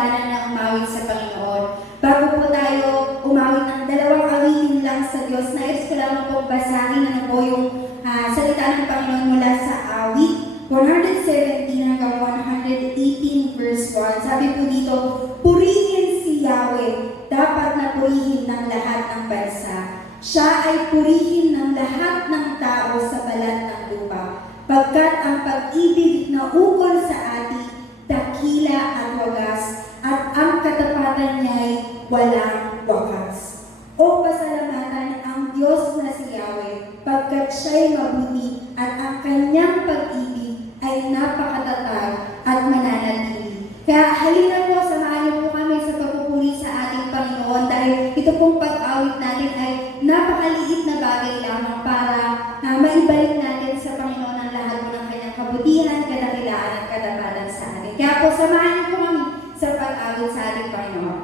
hagdanan na umawit sa Panginoon. Bago po tayo umawit ng dalawang awitin lang sa Diyos, nais ko lamang po basahin po yung salita ng Panginoon mula sa awit 117 hanggang 118 verse 1. Sabi po dito, purihin si Yahweh, dapat na purihin ng lahat ng bansa. Siya ay purihin ng lahat ng tao sa balat ng lupa, pagkat ang pag-ibig na ukol sa atin, dakila at wagas, at ang katapatan niya'y walang wakas. O pasalamatan ang Diyos na si Yahweh, pagkat siya'y mabuti at ang kanyang pag-ibig ay napakatatag at mananatili. Kaya halina po, samahan niyo po kami sa pagpupuri sa ating Panginoon dahil ito pong pag-awit natin ay napakaliit na bagay lamang para maibalik natin sa Panginoon ang lahat po ng kanyang kabutihan, kadakilaan at katapatan sa atin. Kaya po, samahan niyo po kami sa pag-awit sa ating Panginoon.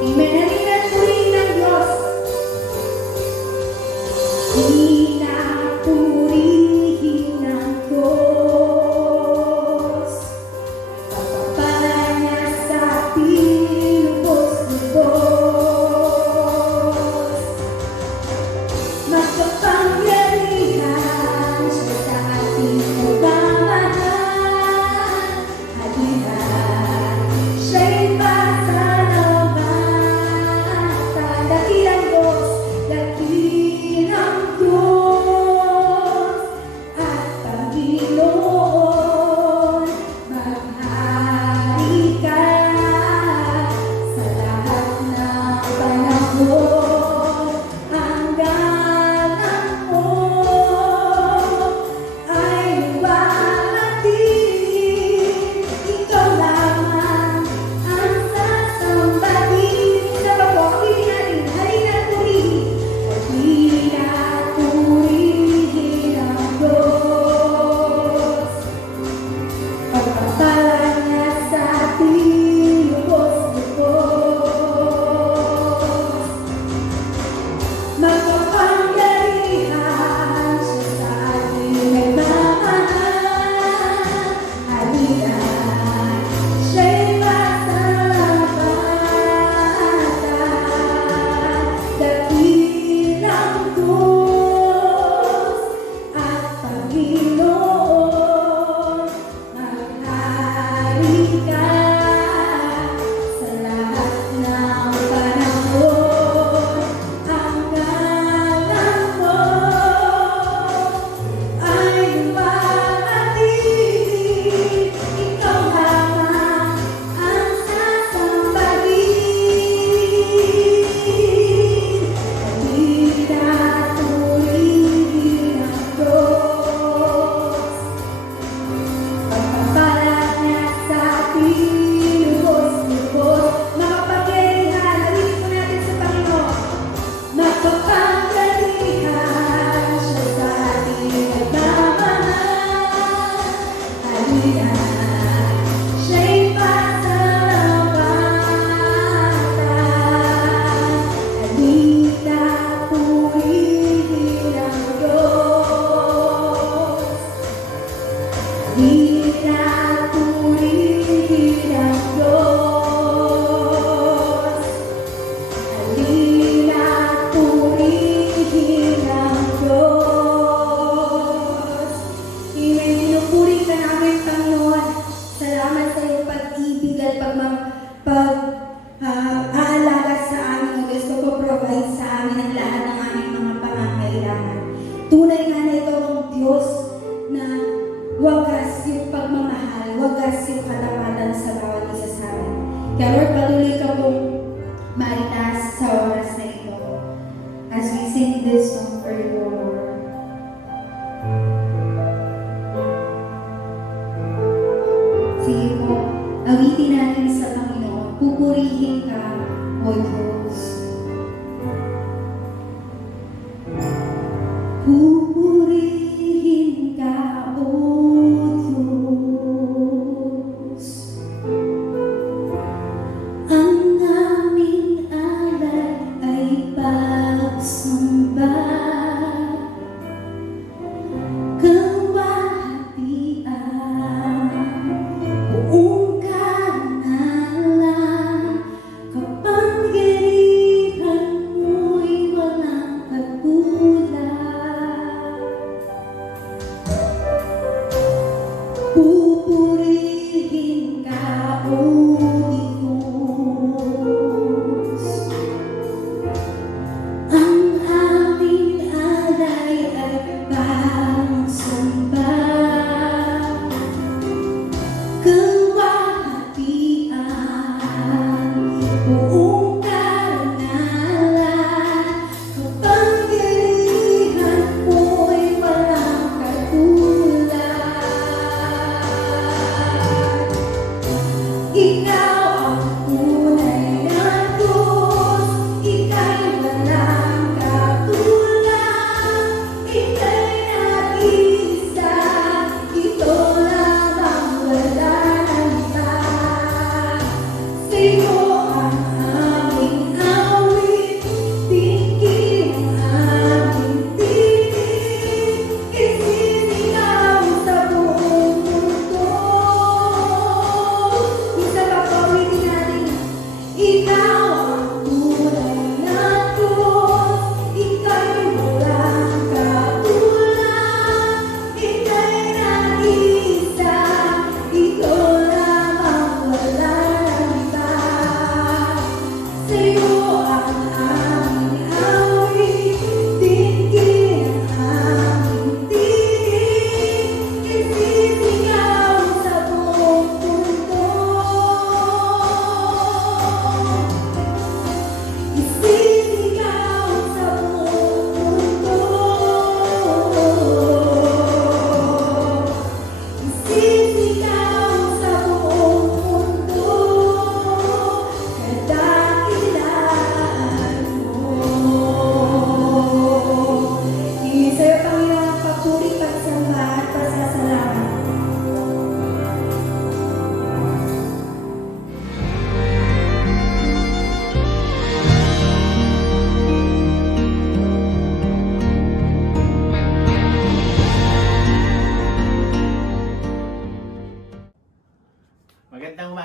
Amen. Halina at purihin ng Diyos. Pinapurihin ng Diyos, pagpapala niya sa pinubos-lubos, magkapangyarihan siya sa ating pagmamahal. Halina, siya'y pasalamatan. Dakilang Diyos, dakilang Diyos at Panginoon, maghari ka sa lahat ng panahon. Ang galang mo ay luwalhati, ikaw lamang ang sasambahin. Isa pa po, piliin natin, halina at purihin. Halina at purihin ang Diyos, pagpapala niya sa ating lubos-lubos, magkapangyarihan siya sa ating nagmamahal. Halina, siya'y pasalamatan. Dakilang Diyos at Panginoon, maghari ka sa lahat ng panahon. Ang galang mo ay luwalhati, ikaw lamang ang sasambahin. Halina at purihin ang Diyos, pagpapala niya sa ating lubos-lubos, makapangyarihan. Halina po natin sa Panginoon. Makapangyarihan siya sa ating nagmamahal. Halina, siya'y pasalamatan. Halina, purihin ang Diyos. Halina, purihin ang Diyos. Halina, purihin ang Diyos. Amen. Pinupuri ka namin, Panginoon. Salamat sa iyong pag-ibig at pag-aalaga sa amin, O Diyos, pag-provide sa amin ang lahat ng aming mga pangangailangan. Tunay nga na ito ang Diyos na wagas yung pagmamahal, wagas yung katapatan sa bawat isa sa amin. Kaya Lord, patuloy ka pong maitas sa oras na ito as we sing this song for you, Lord. Sige po, awitin natin sa Panginoon. Pupurihin ka, O Diyos. Pupurihin ka, O Diyos. Ang aming alay ay pagsamba. Kawahatian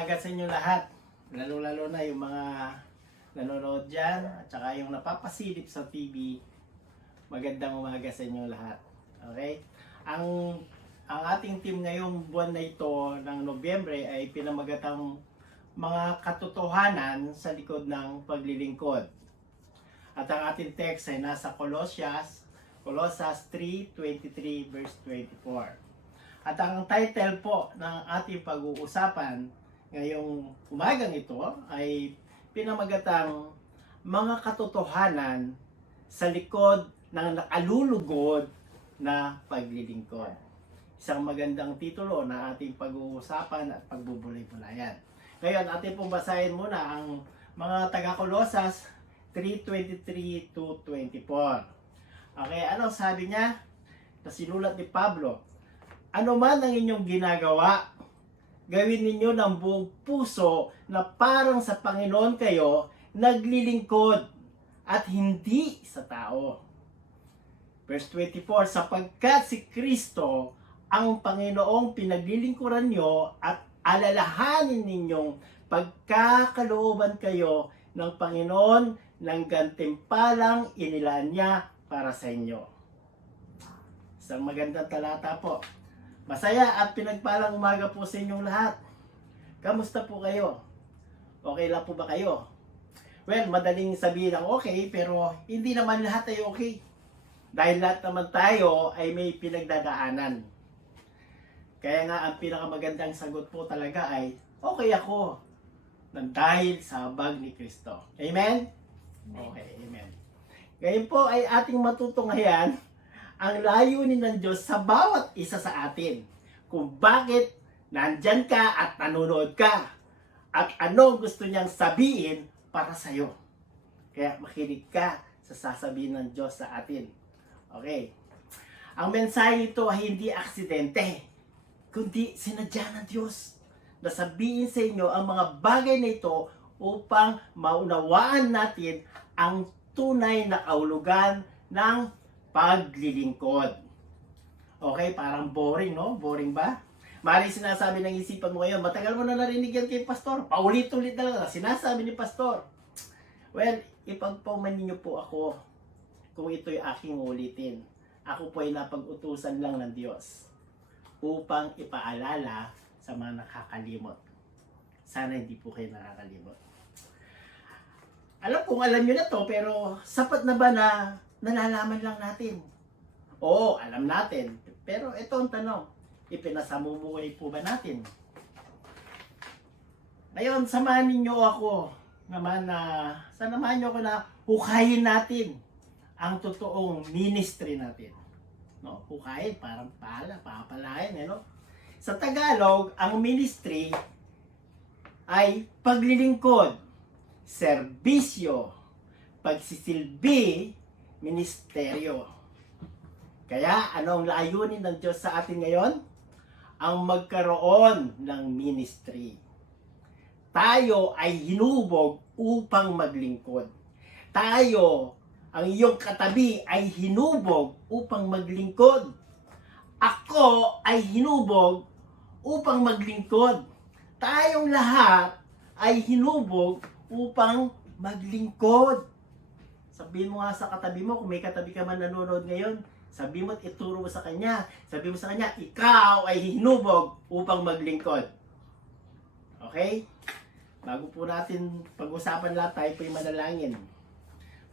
umaga sa inyo lahat. Lalo-lalo na yung mga nanonood dyan at saka yung napapasilip sa TV. Magandang umaga sa inyo lahat. Okay? Ang ating team ngayong buwan na ito ng Nobyembre ay pinamagatang mga katotohanan sa likod ng paglilingkod. At ang ating text ay nasa Colossus 3:23 verse 24. At ang title po ng ating pag-uusapan ngayong umagang ito ay pinamagatang mga katotohanan sa likod ng nakalulugod na paglilingkod. Isang magandang titulo na ating pag-uusapan at pagbubulay-bulayan. Ngayon, ating pong basahin muna ang mga taga-Colossus 3:23 to 24. Okay, ano sabi niya? Na sinulat ni Pablo, ano man ang inyong ginagawa, gawin ninyo ng buong puso na parang sa Panginoon kayo naglilingkod at hindi sa tao. Verse 24, sapagkat si Kristo ang Panginoong pinaglilingkuran nyo at alalahanin ninyong pagkakalooban kayo ng Panginoon ng gantimpalang inilaan niya para sa inyo. Isang magandang talata po. Masaya at pinagpalang umaga po sa inyong lahat. Kamusta po kayo? Okay lang po ba kayo? Well, madaling sabihin ang okay, pero hindi naman lahat ay okay. Dahil lahat naman tayo ay may pinagdadaanan. Kaya nga ang pinakamagandang sagot po talaga ay, okay ako, nang dahil sa habag ni Kristo. Amen? Okay, amen. Ngayon po ay ating matutunghayan ang layunin ng Diyos sa bawat isa sa atin. Kung bakit nandyan ka at nanonood ka. At ano gusto niyang sabihin para sa'yo. Kaya makinig ka sa sasabihin ng Diyos sa atin. Okay. Ang mensahe ito ay hindi aksidente, kundi sinadya ng Diyos na sabihin sa inyo ang mga bagay na ito upang maunawaan natin ang tunay na kahulugan ng paglilingkod. Okay, parang boring, no? Boring ba? Mari sinasabi ng isipan mo ngayon, matagal mo na narinig yan kay Pastor. Paulit-ulit na lang sinasabi ni Pastor. Well, ipagpauman niyo po ako kung ito'y aking ulitin. Ako po ay napag-utusan lang ng Diyos upang ipaalala sa mga nakakalimot. Sana hindi po kayo nakakalimot. Alam kung alam nyo na to, pero sapat na ba na nalalaman lang natin? Oo, alam natin. Pero ito ang tanong, ipinasamumuhay po ba natin? Ngayon, samahan ninyo ako naman samahan nyo ako na hukayin natin ang totoong ministry natin. No? Hukayin, parang papalain, no? Sa Tagalog, ang ministry ay paglilingkod, serbisyo, pagsisilbi, ministeryo. Kaya, ano ang layunin ng Diyos sa atin ngayon? Ang magkaroon ng ministry. Tayo ay hinubog upang maglingkod. Tayo, ang iyong katabi ay hinubog upang maglingkod. Ako ay hinubog upang maglingkod. Tayong lahat ay hinubog upang maglingkod. Sabihin mo nga sa katabi mo, kung may katabi ka man nanonood ngayon, sabihin mo at ituro mo sa kanya. Sabihin mo sa kanya, ikaw ay hinubog upang maglingkod. Okay? Bago po natin pag-usapan lahat, tayo po'y manalangin.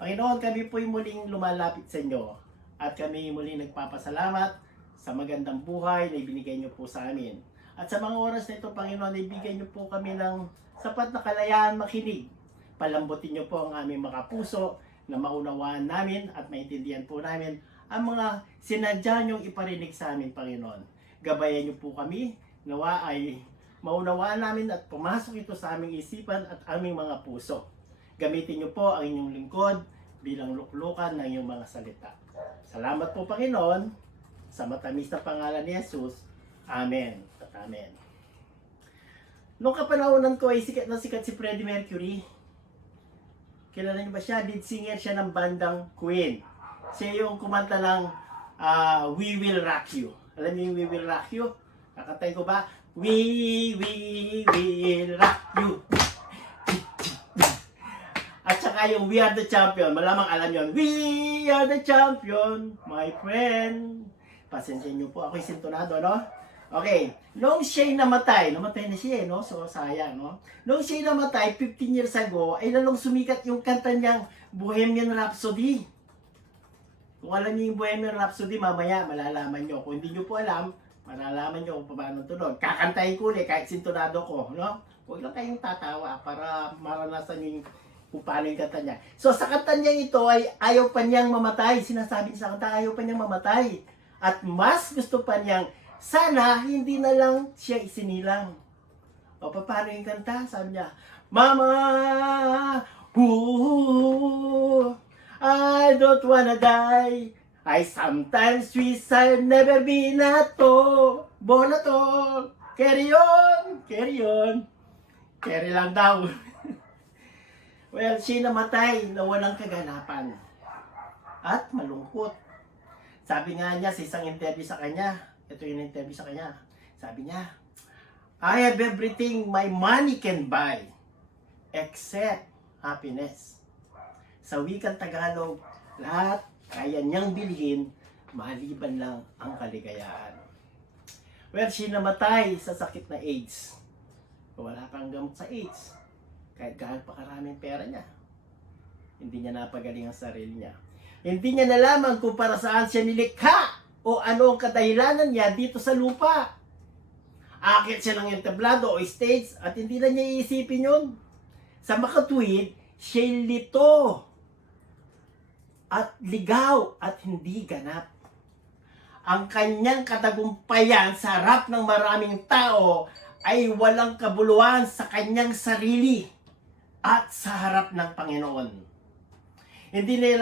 Panginoon, kami po'y muling lumalapit sa inyo at kami muling nagpapasalamat sa magandang buhay na ibinigay niyo po sa amin. At sa mga oras na ito, Panginoon, ibigay niyo po kami ng sapat na kalayaan makinig. Palambutin niyo po ang aming mga puso na maunawaan namin at maintindihan po namin ang mga sinadya niyong iparinig sa amin, Panginoon. Gabayan niyo po kami, nawa ay maunawaan namin at pumasok ito sa aming isipan at aming mga puso. Gamitin niyo po ang inyong lingkod bilang luklukan ng iyong mga salita. Salamat po, Panginoon, sa matamis na pangalan ni Jesus. Amen at amen. Noong kapanahonan ko ay sikat na sikat si Freddie Mercury. Kilala niyo ba siya? Lead singer siya ng bandang Queen. Siya yung kumanta ng We Will Rock You. Alam niyo yung We Will Rock You? Kakantay ko ba? We will rock you. At saka yung We Are the Champion, malamang alam yon. We are the champion, my friend. Pasensya nyo po, ako'y sintonado, no? Okay, nung siya'y namatay na siya, no? So, sayang, no? Nung siya'y namatay, 15 years ago, ay lalong sumikat yung kanta niyang Bohemian Rhapsody. Kung alam niyo yung Bohemian Rhapsody, mamaya malalaman nyo. Kung hindi nyo po alam, malalaman nyo kung paano tunog. Kakantahin ko ulit, kahit sintonado ko, no? Huwag lang kayong tatawa para maranasan nyo yung kung paano yung kanta niya. So sa kanta niya ito ay ayaw pa niyang mamatay. Sinasabi niya sa kanta, ayaw pa niyang mamatay. At mas gusto pa niyang sana hindi na lang siya isinilang. O paano yung kanta? Sabi niya, Mama, ooh, I don't wanna die. I sometimes wish I'll never be na to. Bola to. Carry on, carry on. Carry lang daw. Well, siya namatay na walang kaganapan. At malungkot. Sabi nga niya sa isang interview sa kanya, ito yung interview sa kanya, sabi niya, I have everything my money can buy except happiness. Sa wikang Tagalog, lahat kaya niyang bilhin maliban lang ang kaligayahan. Well, siya namatay sa sakit na AIDS. Wala kang gamot sa AIDS. Kahit gaano pa karaming pera niya, hindi niya napagaling ang sarili niya. Hindi niya nalaman kung para saan siya nilikha o ano ang kadahilanan niya dito sa lupa. Akit siya ng entablado o stage at hindi na niya iisipin yun. Sa makatuwid, siya'y lito at ligaw at hindi ganap. Ang kanyang katagumpayan sa harap ng maraming tao ay walang kabuluhan sa kanyang sarili at sa harap ng Panginoon. Hindi niya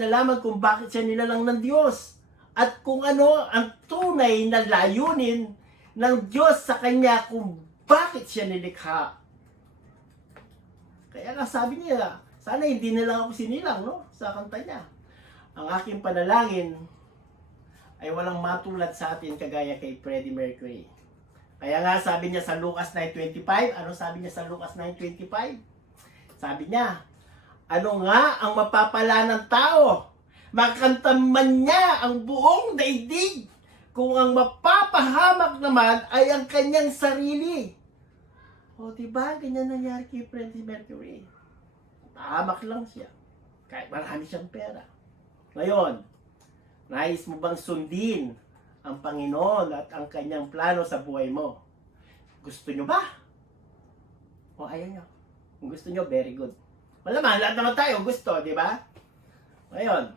nalaman kung bakit siya nilalang ng Diyos at kung ano ang tunay na layunin ng Diyos sa kanya kung bakit siya nilikha. Kaya nga sabi niya, sana hindi na lang ako sinilang, no? Sa kanta niya. Ang aking panalangin ay walang matulad sa atin kagaya kay Freddie Mercury. Kaya nga sabi niya sa Lucas 9:25, ano sabi niya sa Lucas 9:25? Sabi niya, ano nga ang mapapala ng tao? Makanta man niya ang buong daigdig, kung ang mapapahamak naman ay ang kanyang sarili. O diba, ganyan nangyari kay Freddie Mercury. Pahamak lang siya, kahit marami siyang pera. Ngayon, nais mo bang sundin ang Panginoon at ang kanyang plano sa buhay mo? Gusto nyo ba? O ayaw nyo? Kung gusto nyo, very good. Malaman, lahat naman tayo gusto, di ba? Ngayon,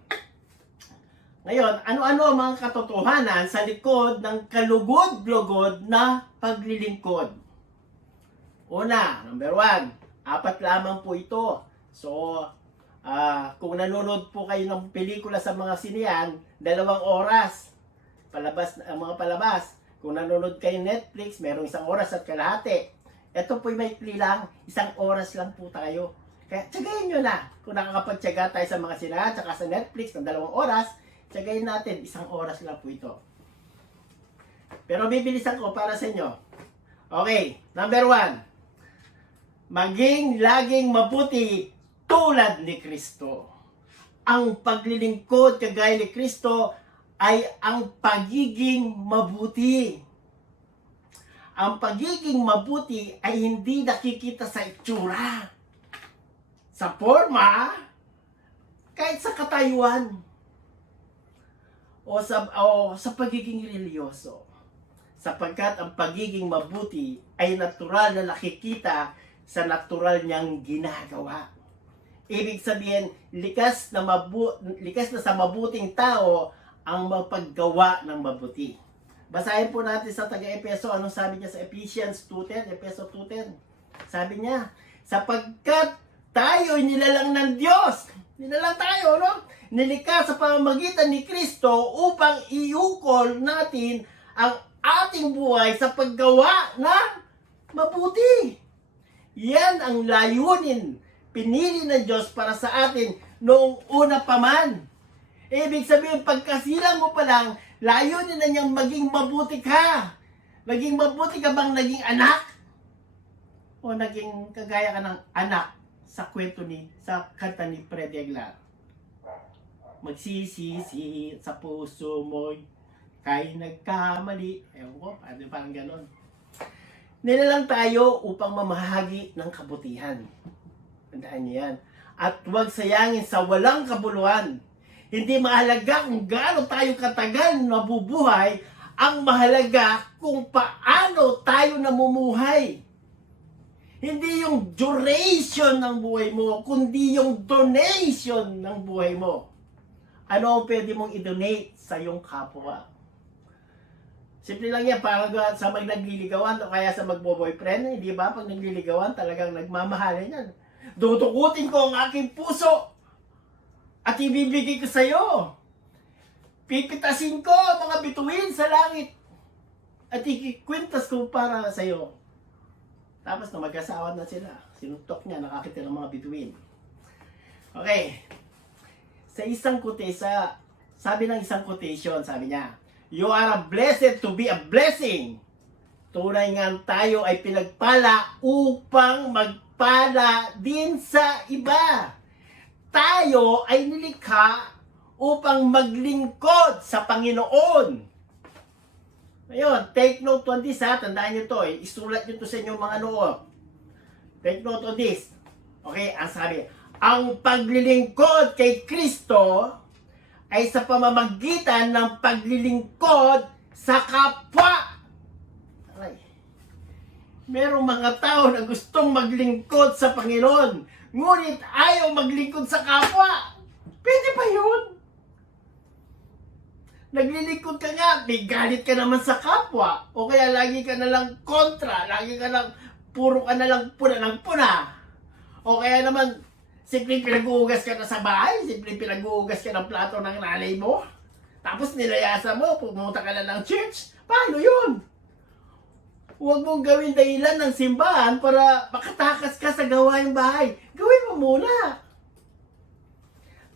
ano-ano ang mga katotohanan sa likod ng kalugod-lugod na paglilingkod? Una, number 1, 4 lamang po ito. So, kung nanonood po kayo ng pelikula sa mga sinehan, 2 oras. Ang mga palabas. Kung nanonood kayo Netflix, merong 1 oras at kalahati. Ito po'y maikli lang, 1 oras lang po tayo. Kaya tsagayin nyo na. Kung nakakapagtsaga tayo sa mga sinehan, tsaka sa Netflix ng 2 oras, tsagayin natin, 1 oras lang po ito. Pero bibilisan ko para sa inyo. Okay, number 1. Maging laging mabuti tulad ni Kristo. Ang paglilingkod kagaya ni Kristo ay ang pagiging mabuti. Ang pagiging mabuti ay hindi nakikita sa itsura, sa forma, kahit sa katayuan, o sa pagiging religyoso. Sapagkat ang pagiging mabuti ay natural na nakikita sa natural niyang ginagawa. Ibig sabihin, likas na sa mabuting tao ang mapaggawa ng mabuti. Basahin po natin sa taga-Epeso, anong sabi niya sa Ephesians 2:10, Epeso 2:10. Sabi niya, sapagkat tayo'y nilalang ng Diyos. Nilalang tayo, no? Nilikha sa pamamagitan ni Kristo upang iukol natin ang ating buhay sa paggawa ng mabuti. Yan ang layunin pinili ng Diyos para sa atin noong una pa man. Ibig sabihin, pagkasilang mo pa lang, layunin na niyang maging mabuti ka. Naging mabuti ka bang naging anak? O naging kagaya ka ng anak sa sa kanta ni Freddy Aguilar? Magsisisi sa puso mo'y kay nagkamali. Ewan ko, parang ganon. Nilalang tayo upang mamahagi ng kabutihan. Tandaan niyo yan. At huwag sayangin sa walang kabuluhan. Hindi mahalaga kung gaano tayo katagal nabubuhay, ang mahalaga kung paano tayo namumuhay. Hindi yung duration ng buhay mo, kundi yung donation ng buhay mo. Ano ang pwede mong i-donate sa iyong kapwa? Simple lang yan, parang sa nagliligawan o kaya sa magbo-boyfriend, hindi ba? Pag nagliligawan, talagang nagmamahalan yan. Dudukutin ko ang aking puso at ibibigay ko sa iyo. Pipitasin ko ang mga bituin sa langit at ikikwintas ko para sa iyo. Tapos na mag-asawa na sila, sinuntok niya, nakakita ng mga bituin. Okay. Sabi ng isang quotation, sabi niya, "You are blessed to be a blessing." Tunay nga tayo ay pinagpala upang magpala din sa iba. Tayo ay nilikha upang maglingkod sa Panginoon. Ayun, take note on this ha. Tandaan nyo to isulat nyo to sa inyong mga noo. Take note on this. Okay, ang sabi, ang paglilingkod kay Kristo ay sa pamamagitan ng paglilingkod sa kapwa. Okay. Merong mga tao na gustong maglingkod sa Panginoon, ngunit ayaw maglingkod sa kapwa. Pwede ba yun? Naglilingkod ka nga, may galit ka naman sa kapwa, o kaya lagi ka na lang kontra, lagi ka lang, puro ka na lang puna ng puna. O kaya naman, simpleng pinag-uugas ka na sa bahay, simpleng pinag-uugas ka ng plato ng nanay mo, tapos nilayasa mo, pumunta ka na ng church. Paano yun? Huwag mong gawin dahilan ng simbahan para makatakas ka sa gawaing bahay. Gawin mo muna.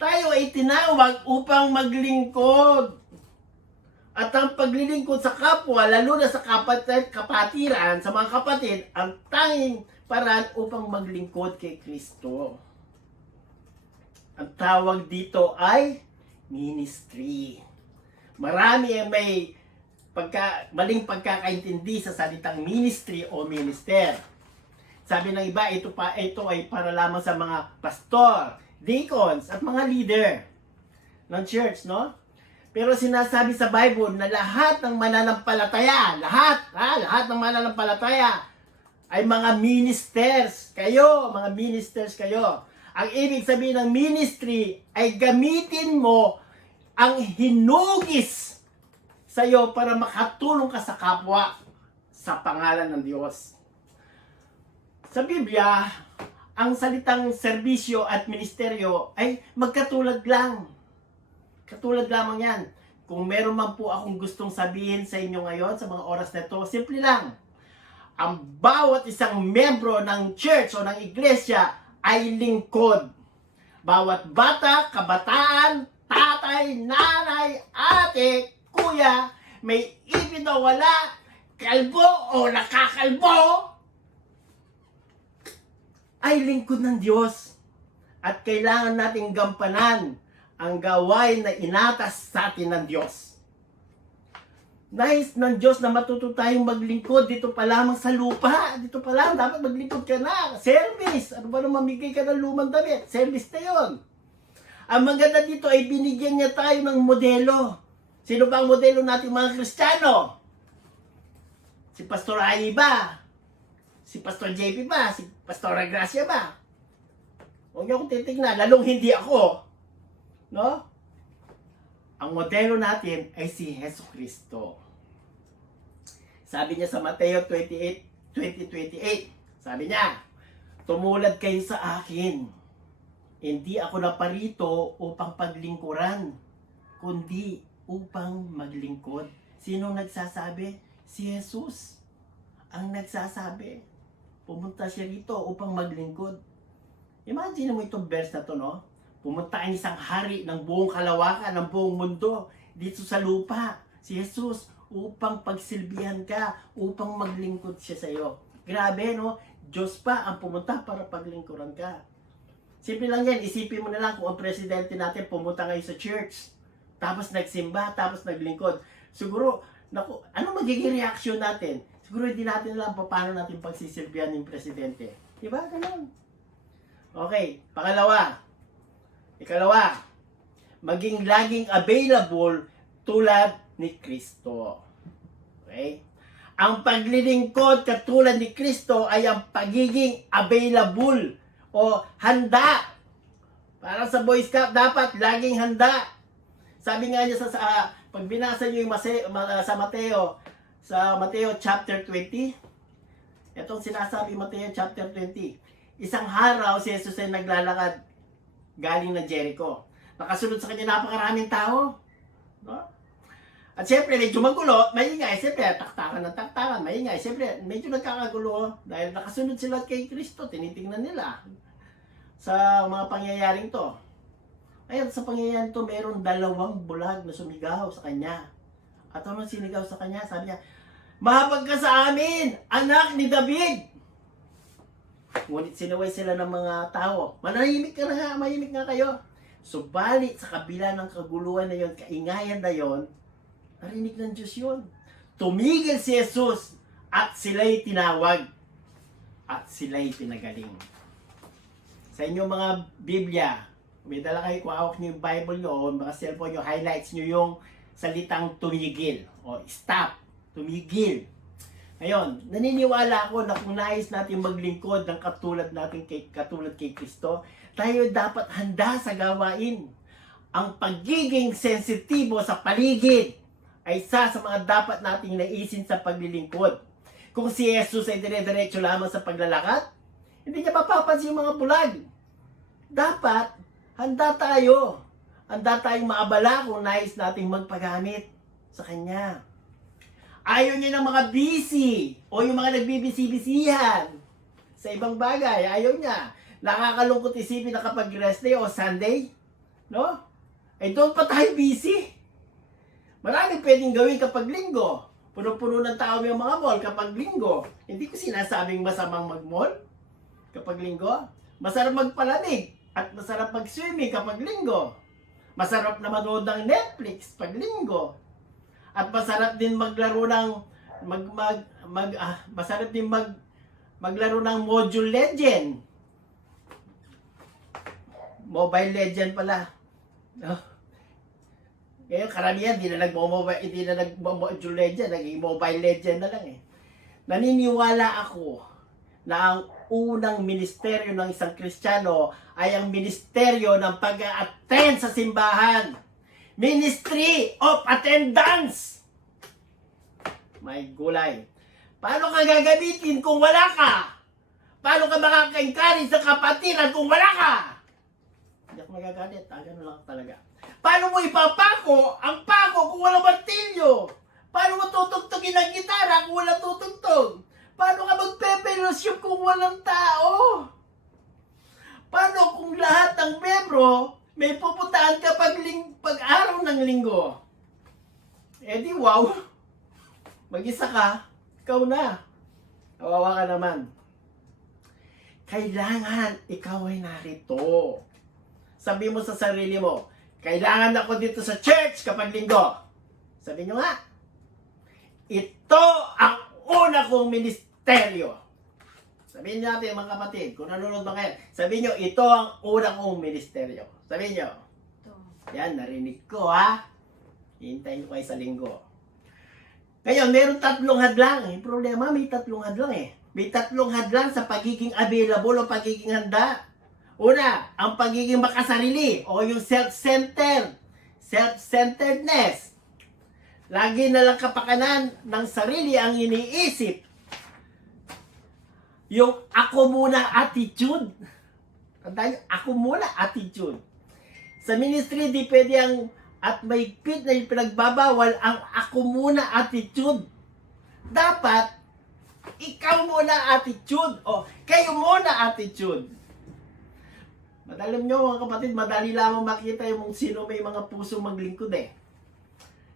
Tayo ay tinawag upang maglingkod. At ang paglilingkod sa kapwa, lalo na sa kapatiran, sa mga kapatid, ang tanging paraan upang maglingkod kay Kristo. Ang tawag dito ay ministry. Marami ang may maling pagkakaintindi sa salitang ministry o minister. Sabi ng iba, ito ay para lamang sa mga pastor, deacons, at mga leader ng church, no? Pero sinasabi sa Bible na lahat ng mananampalataya, lahat ng mananampalataya ay mga ministers kayo, mga ministers kayo. Ang ibig sabihin ng ministry ay gamitin mo ang hinugis sa iyo para makatulong ka sa kapwa sa pangalan ng Diyos. Sa Biblia, ang salitang serbisyo at ministeryo ay magkatulad lang. Katulad lamang yan. Kung meron man po akong gustong sabihin sa inyo ngayon, sa mga oras na ito, simple lang. Ang bawat isang membro ng church o ng iglesia ay lingkod. Bawat bata, kabataan, tatay, nanay, ate, kuya, may ipin o wala, kalbo o nakakalbo, ay lingkod ng Diyos. At kailangan nating gampanan ang gawain na inatas sa atin ng Diyos. Nais ng Diyos na matuto tayong maglingkod dito pa lamang sa lupa. Dito pa lang, dapat maglingkod ka na. Service. Ano ba nung mamigay ka ng lumang damit? Service na yun. Ang maganda dito ay binigyan niya tayo ng modelo. Sino ba ang modelo natin mga Kristiyano? Si Pastor Ai ba? Si Pastor JP ba? Si Pastor Gracia ba? Huwag niyo akong titignan, lalong hindi ako. No? Ang modelo natin ay si Jesucristo. Sabi niya sa Mateo 20:28, sabi niya, "Tumulad kayo sa akin. Hindi ako naparito upang paglingkuran, kundi upang maglingkod." Sino nagsasabi? Si Jesus ang nagsasabi. Pumunta siya rito upang maglingkod. Imagine mo itong verse na to, no? Pumunta ang isang hari ng buong kalawakan, ng buong mundo, dito sa lupa, si Jesus, upang pagsilbihan ka, upang maglingkod siya sa iyo. Grabe, no? Diyos pa ang pumunta para paglingkuran ka. Simple lang yan. Isipin mo na lang kung ang presidente natin pumunta ngayon sa church, tapos nagsimba, tapos naglingkod. Siguro, naku, ano magiging reaksyon natin? Siguro hindi natin alam paano natin pagsisilbihan ng presidente. Diba? Ganun. Okay, ikalawa, maging laging available tulad ni Kristo. Okay? Ang paglilingkod katulad ni Kristo ay ang pagiging available o handa. Para sa Boy Scout, dapat laging handa. Sabi nga niya pag binasa niyo yung sa Mateo chapter 20, itong sinasabi Mateo chapter 20, isang araw si Jesus ay naglalakad galing na Jericho. Nakasunod sa kanya napakaraming tao. No? At siyempre, medyo magulo, maingay. Siyempre, taktakan, maingay. Siyempre, medyo nagkakagulo dahil nakasunod sila kay Kristo. Tinitingnan nila sa mga pangyayaring to. Ayun, sa pangyayaring to, mayroon 2 bulag na sumigaw sa kanya. At ano sinigaw sa kanya? Sabi niya, "Mahabag ka sa amin, anak ni David!" Ngunit sinaway sila ng mga tao. Manahimik ka na nga, mahimik nga kayo. Subalit sa kabila ng kaguluhan na yon, kaingayan na yon, narinig ng Diyos yun. Tumigil si Jesus at sila'y tinawag at sila'y pinagaling. Sa inyong mga Biblia, may dala kayo, kung hawak nyo yung Bible nyo o mga cellphone nyo, highlights nyo yung salitang tumigil o stop, tumigil. Ngayon, naniniwala ako na kung nais natin maglingkod ng katulad kay Kristo, tayo dapat handa sa gawain. Ang pagiging sensitibo sa paligid ay isa sa mga dapat nating naisin sa paglilingkod. Kung si Jesus ay dire-diretso lamang sa paglalakad, hindi niya mapapansin yung mga bulag. Dapat, handa tayo. Handa tayong maabala kung nais nating magpagamit sa Kanya. Ayaw niya ng mga busy o yung mga nagbibisi-bisihan sa ibang bagay. Ayaw niya. Nakakalungkot isipin na kapag rest day o Sunday, no? Ay doon pa tayo busy. Maraming pwedeng gawin kapag linggo. Puno-puno ng tao yung mga mall kapag linggo. Hindi ko sinasabing masamang mag-mall kapag linggo. Masarap magpalamig at masarap mag-swimming kapag linggo. Masarap na manood ng Netflix pag linggo. At masarap din maglaro ng maglaro ng Mobile Legend. Mobile Legend pala. No? Ngayon, karamihan, hindi na nag-Mobile Legend, naging Mobile Legend na lang eh. Naniniwala ako na ang unang ministeryo ng isang Kristiyano ay ang ministeryo ng pag-attend sa simbahan. Ministry of Attendance! May gulay. Paano ka gagamitin kung wala ka? Paano ka makaka-encourage sa kapatiran kung wala ka? Hindi ako magagalit. Ganun lang talaga. Paano mo ipapako ang pako kung walang martilyo? Paano mo tutugtugin ang gitara kung walang tutugtog? Paano ka magpe-fellowship kung walang tao? Paano kung lahat ng membro may pupuntahan ka pag araw ng linggo? Eh di wow! Mag-isa ka, ikaw na. Kawawa ka naman. Kailangan ikaw ay narito. Sabi mo sa sarili mo, kailangan ako dito sa church kapag linggo. Sabi nyo nga, ito ang una kong ministeryo. Sabihin nyo natin mga kapatid, kung nanonood ba kayo, sabihin nyo, ito ang una kong ministeryo. Sabihin nyo, yan, narinig ko ha. Hintayin ko kayo sa linggo. Ngayon, meron 3 hadlang. Yung problema, may 3 hadlang eh. May 3 hadlang sa pagiging available o pagiging handa. Una, ang pagiging makasarili o yung self-centeredness. Lagi na lang kapakanan ng sarili ang iniisip. Yung ako muna attitude. Tandaan, ako muna attitude. Sa ministry, di pwede ang at may pit na yung pinagbabawal ang ako muna attitude. Dapat, ikaw muna attitude o kayo muna attitude. Madalam nyo mga kapatid, madali lamang makita yung sino may mga puso maglingkod eh.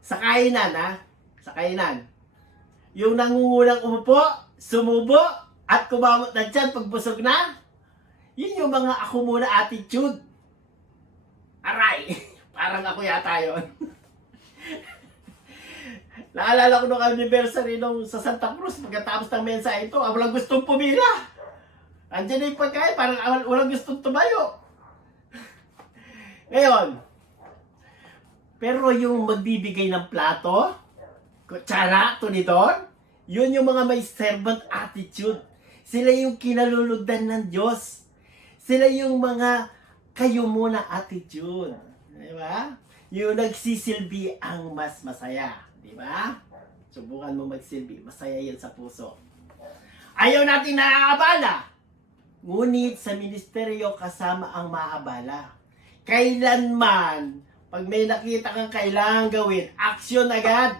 Sa kainan ha, sa kainan. Yung nangungunang umupo, sumubo, at kumamot na dyan pag busog na, yun yung mga ako muna attitude. Aray! Parang ako yata yun. Naalala ko nung anniversary nung sa Santa Cruz, pagkatapos ng mensa ito, walang gustong pumila. Andiyan na yung pagkain, parang walang gustong tumayo. Ngayon, pero yung magbibigay ng plato, kutsara, tuniton, yun yung mga may servant attitude. Sila yung kinalulugdan ng Diyos. Sila yung mga kayo muna attitude. Di ba? Yung nagsisilbi ang mas masaya. Di ba? Subukan mo magsilbi. Masaya yan sa puso. Ayaw natin naaabala. Ngunit sa ministeryo kasama ang maabala. Kailanman, pag may nakita kang kailangan gawin, aksyon agad.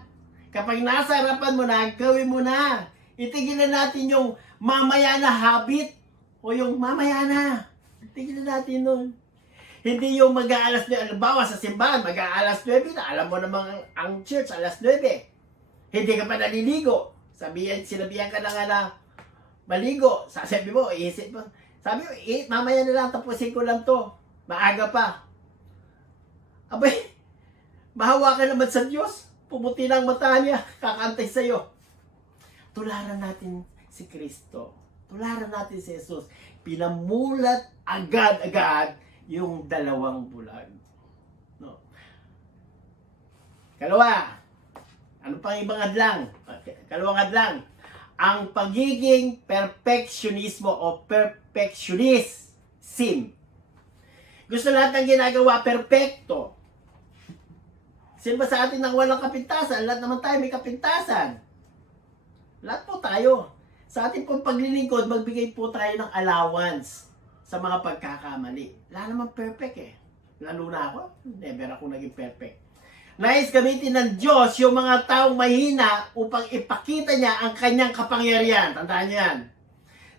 Kapag nasa harapan mo na, gawin mo na. Itigilan natin yung mamaya na habit o yung mamaya na. Itigilan natin nun. Hindi yung mag-aalas 9, halimbawa sa simbahan, mag-aalas 9 na, alam mo namang ang church, alas 9. Hindi ka pa naliligo. Sinabihan ka na nga na maligo. Sabi mo, iisip mo. Sabi mo, mamaya na lang, tapusin ko lang to. Maaga pa. Abay, mahawa ka naman sa Diyos. Pumuti ng mata niya, kakantay sa'yo. Tularan natin si Kristo. Tularan natin si Jesus. Pinamulat agad-agad yung dalawang bulag. No. Kalawa, ano pang ibang hadlang? Kalawang hadlang, ang pagiging perfectionismo o perfectionism. Gusto lahat ng ginagawa perfecto. Sino ba sa atin nang walang kapintasan? Lahat naman tayo may kapintasan. Lahat po tayo. Sa ating pong paglilingkod, magbigay po tayo ng allowance sa mga pagkakamali. Wala naman perfect eh. Lalo na ako, never ako naging perfect. Nais gamitin ng Diyos yung mga taong mahina upang ipakita niya ang kanyang kapangyarihan. Tandaan niyo yan.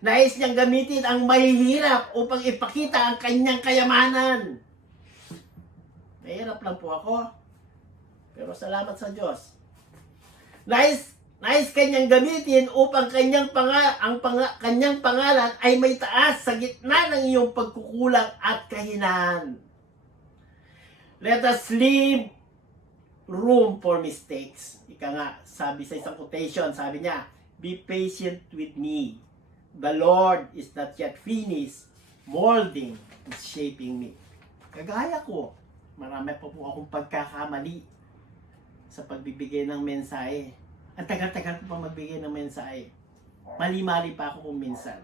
Nais niyang gamitin ang mahihirap upang ipakita ang kanyang kayamanan. Mahirap lang po ako. Pero salamat sa Diyos. Nais kanyang gamitin upang kanyang pangalan ay may taas sa gitna ng iyong pagkukulang at kahinaan. Let us leave room for mistakes. Ika nga, sabi sa isang quotation, sabi niya, be patient with me. The Lord is not yet finished molding and shaping me. Kagaya ko, marami pa po akong pagkakamali sa pagbibigay ng mensahe. Ang tagal-tagal ko pa magbigay ng mensahe. Mali-mali pa ako kung minsan.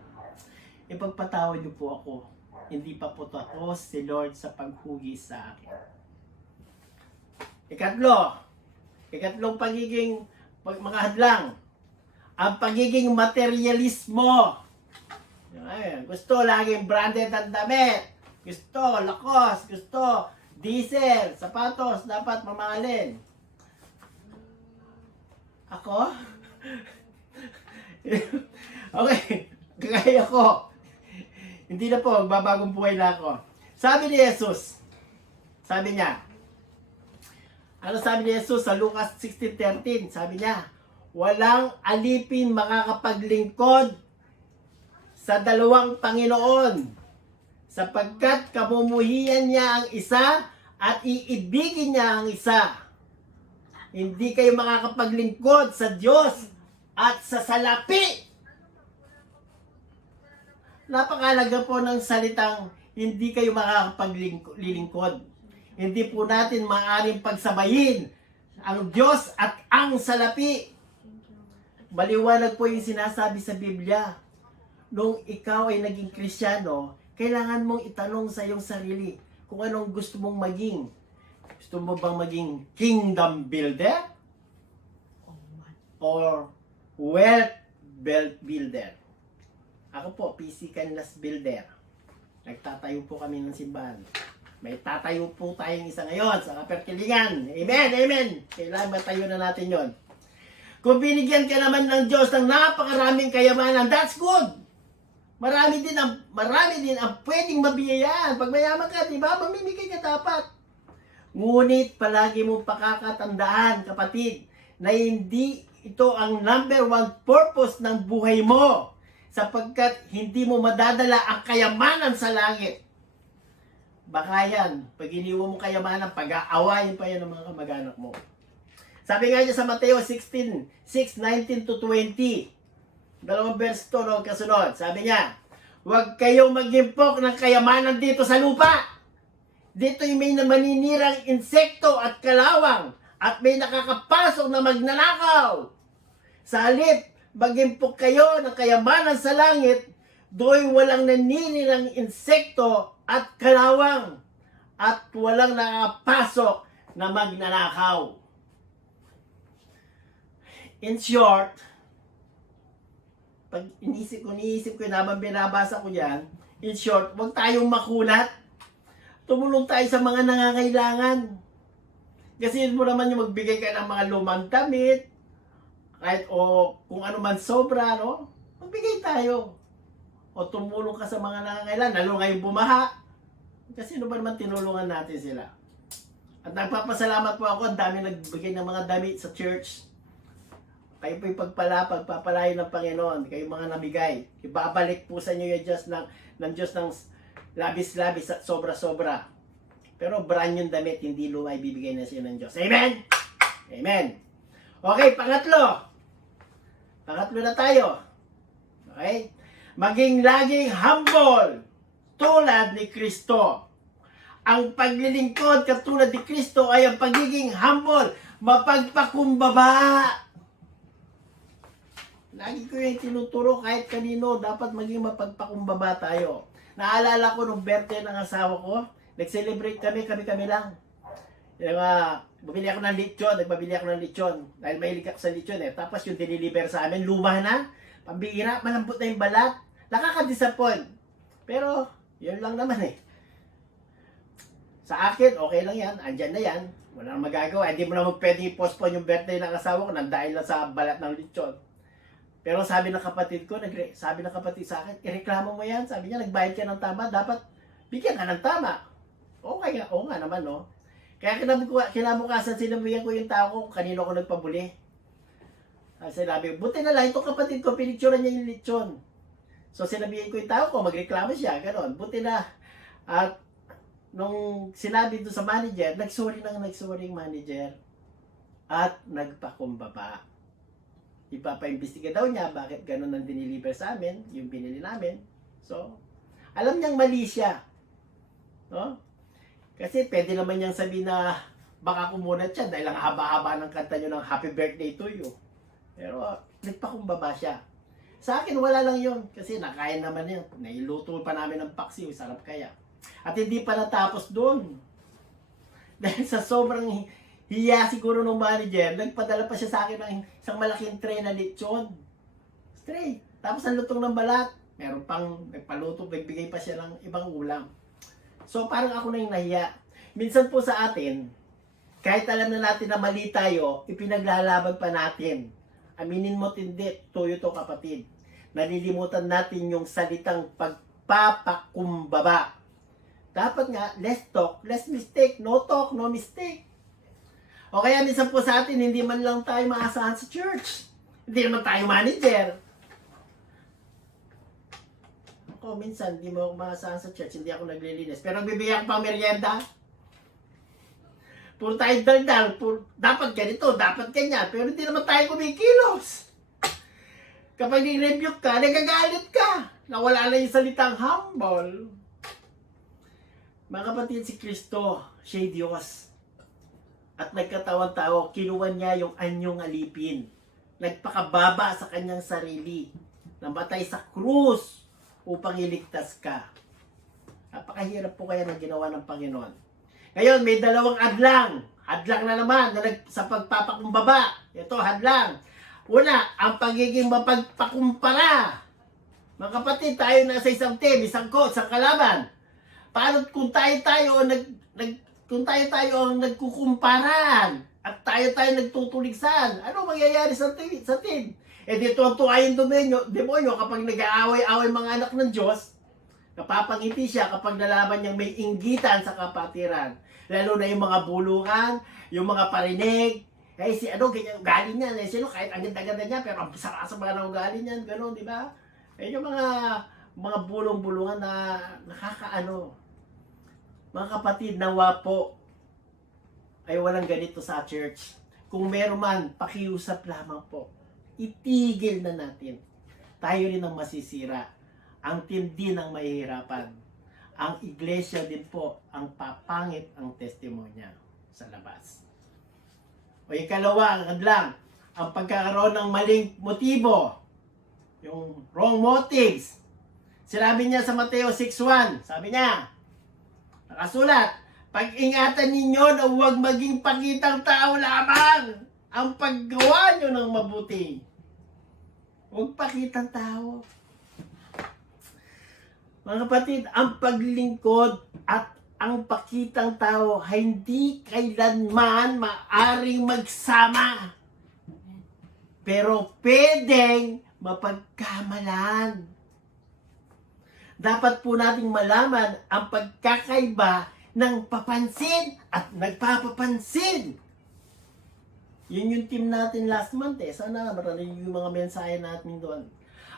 Ipagpatawad niyo po ako. Hindi pa po tapos si Lord sa paghugis sa akin. Ikatlong pagiging mga hadlang. Ang pagiging materialismo. Ay, gusto laging branded ang damit. Gusto lakos. Gusto diesel. Sapatos. Dapat mamahalin. Ako? Okay. Kagaya ko. Hindi na po. Magbabagong buhay na ako. Sabi ni Jesus. Sabi niya. Ano sabi ni Jesus sa Lucas 16:13? Sabi niya, walang alipin makakapaglingkod sa dalawang Panginoon, sapagkat kamumuhian niya ang isa at iibigin niya ang isa. Hindi kayo makakapaglingkod sa Diyos at sa salapi. Napakahalaga po ng salitang hindi kayo makakapaglingkod. Hindi po natin maaaring pagsabayin ang Diyos at ang salapi. Maliwanag po yung sinasabi sa Biblia. Nung ikaw ay naging Kristiyano, kailangan mong itanong sa iyong sarili kung anong gusto mong maging. Gusto mo bang maging kingdom builder? Or wealth builder? Ako po, PC Canlas builder. Nagtatayo po kami ng simbahan. May tatayo po tayong isa ngayon sa Kaperkilingan. Amen, amen. Kailangan matayo na natin yon. Kung binigyan ka naman ng Diyos ng napakaraming kayamanan, that's good. Marami din ang pwedeng mabiyayaan. Pag mayaman ka, di ba? Mamimigay ka dapat. Ngunit palagi mong pakakatandaan, kapatid, na hindi ito ang number one purpose ng buhay mo sapagkat hindi mo madadala ang kayamanan sa langit. Baka yan, pag iniwan mo kayamanan, pag-aawayin pa yan ng mga kamag-anak mo. Sabi nga niya sa Mateo 16:6-19 to 20, dalawang verse to, no, kasunod. Sabi niya, huwag kayong mag-impok ng kayamanan dito sa lupa. Dito'y may maninirang insekto at kalawang at may nakakapasok na magnanakaw. Sa halip, mag-impok kayo ng kayamanan sa langit, do'y walang naninirang insekto at kalawang at walang nakakapasok na magnanakaw. In short, pag iniisip ko habang binabasa ko yan, in short, huwag tayong makulat. Tumulong tayo sa mga nangangailangan. Kasi mo naman yung magbigay ka ng mga lumang damit, kahit o kung ano man sobra, no? Magbigay tayo. O tumulong ka sa mga nangangailangan, lalo ngayong bumaha. Kasi ano ba naman tinulungan natin sila? At nagpapasalamat po ako, ang dami nagbigay ng mga damit sa church. Kayo po'y pagpapalayo ng Panginoon, kayo mga namigay. Ibabalik po sa inyo yung Diyos ng Diyos ng labis-labis at sobra-sobra. Pero brand yung damit, hindi luma, ibibigay na siya ng Diyos. Amen? Amen. Okay, pangatlo. Pangatlo na tayo. Okay? Maging laging humble tulad ni Kristo. Ang paglilingkod katulad ni Kristo ay ang pagiging humble, mapagpakumbaba. Lagi ko yung tinuturo kahit kanino, dapat maging mapagpakumbaba tayo. Naalala ko nung birthday ng asawa ko, nag-celebrate kami lang. Bumili ako ng lechon, nagbabili ako ng lechon. Dahil mahilig ako sa lechon eh. Tapos yung diniliver sa amin, luma na, pambihira, malambot na yung balat. Nakaka-disappoint. Pero, yun lang naman eh. Sa akin, okay lang yan, andyan na yan. Wala nang magagawa. Hindi mo naman pwede i-postpone yung birthday ng asawa ko nang dahil lang sa balat ng lechon. Pero sabi ng kapatid ko, sabi ng kapatid sa akin, ireklamo mo yan. Sabi niya, nagbayad ka ng tama, dapat bigyan ka ng tama. Okay nga, oo nga naman, no? Kaya kinabukasan sinabihan ko yung tao ko, kanino ako nagpabuli. Sinabi, buti na lang, itong kapatid ko, pinicturean niya yung lechon. So sinabihan ko yung tao ko, magreklamo siya, gano'n. Buti na. At nung sinabi doon sa manager, nagsorry yung manager. At nagpakumbaba. Ipapaimbestiga daw niya bakit gano'n ang diniliver sa amin, yung binili namin. So, alam niyang mali siya. No? Kasi pwede naman niyang sabihin na baka kumunat siya dahil ang haba-haba ng kanta niyo ng happy birthday to you. Pero nagpakumbaba siya. Sa akin wala lang yun kasi nakain naman yun. Nailuto pa namin ng paksiw, sarap kaya. At hindi pa natapos doon. Dahil sa sobrang hiya siguro ng manager, nagpadala pa siya sa akin ng isang malaking tray na lechon. Tray. Tapos ang lutong ng balat. Meron pang nagpaluto, nagbigay pa siya ng ibang ulam. So parang ako na yung nahiya. Minsan po sa atin, kahit alam na natin na mali tayo, ipinaglalaban pa natin. Aminin mo't hindi, tuyo to kapatid. Nalilimutan natin yung salitang pagpapakumbaba. Dapat nga, less talk, less mistake. No talk, no mistake. O kaya minsan po sa atin, hindi man lang tayo maasahan sa church. Hindi naman tayo manager. Ako minsan, hindi mo ako maasahan sa church, hindi ako naglilinis. Pero bibigyan ko pang merienda. Puro tayo daldal, dapat ganito, dapat ganyan. Pero hindi naman tayo kumikilos. Kapag ni-rebuke ka, nagagalit ka. Nawala na yung salitang humble. Mga kapatid, si Kristo, siya'y Diyos. At nagkatawang tao, kinuha niya yung anyong alipin. Nagpakababa sa kanyang sarili. Namatay sa krus upang iligtas ka. Napakahirap po kaya ng ginawa ng Panginoon. Ngayon, may dalawang hadlang. Hadlang na naman sa pagpapakumbaba. Ito, hadlang. Una, ang pagiging mapagpakumpara. Mga kapatid, tayo nasa isang team, isang coach, isang kalaban. Paano kung tayo ang nagkukumparan at tayo nagtutuligsan? Ano mangyayari sa team? Eh dito ang tuwayin demonyo kapag nag-aaway-aaway mga anak ng Diyos, napapangiti siya kapag nalaman niyang may inggitan sa kapatiran. Lalo na yung mga bulungan, yung mga parinig, Eh, si ano, ganyan ugali niyan. Eh, sino, kahit ang ganda-ganda niya, pero ang sarasa-sama ng ugali niyan. Gano'n, di ba? Eh, yung mga bulong-bulungan na nakakaano. Mga kapatid, nawa po ay walang ganito sa church. Kung meron man, pakiusap lamang po. Itigil na natin. Tayo rin ang masisira. Ang team din ang mahihirapan. Ang iglesia din po ang papangit ang testimonya sa labas. O ikalawa, ang hadlang, ang pagkakaroon ng maling motibo. Yung wrong motives. Sinabi niya sa Mateo 6:1, sabi niya, nakasulat, pag-ingatan ninyo na huwag maging pakitang tao lamang ang paggawa nyo ng mabuti. Huwag pakitang tao. Mga kapatid, ang paglingkod at ang pakitang tao ay hindi kailanman maaring magsama. Pero pwedeng mapagkamalan. Dapat po nating malaman ang pagkakaiba ng papansin at nagpapapansin. Yun yung team natin last month eh. Sana marinig yung mga mensahe natin doon.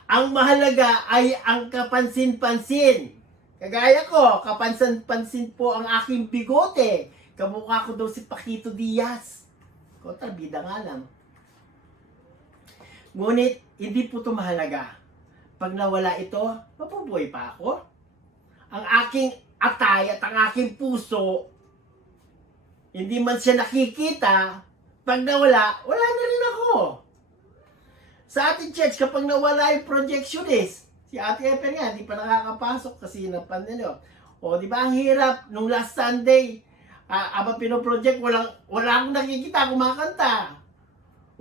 Ang mahalaga ay ang kapansin-pansin. Kagaya ko, kapansin-pansin po ang aking bigote. Kamukha ko daw si Paquito Diaz. Kontrabida nga lang. Ngunit, hindi po ito mahalaga. Pag nawala ito, mapubuhay pa ako. Ang aking atay at ang aking puso, hindi man siya nakikita, pag nawala, wala na rin ako. Sa ating church, kapag nawala yung projectionist, si Ate Eper nga, hindi pa nakakapasok kasi ng pandemya. O, di ba ang hirap nung last Sunday, abang pinoproject, wala akong nakikita kumakanta.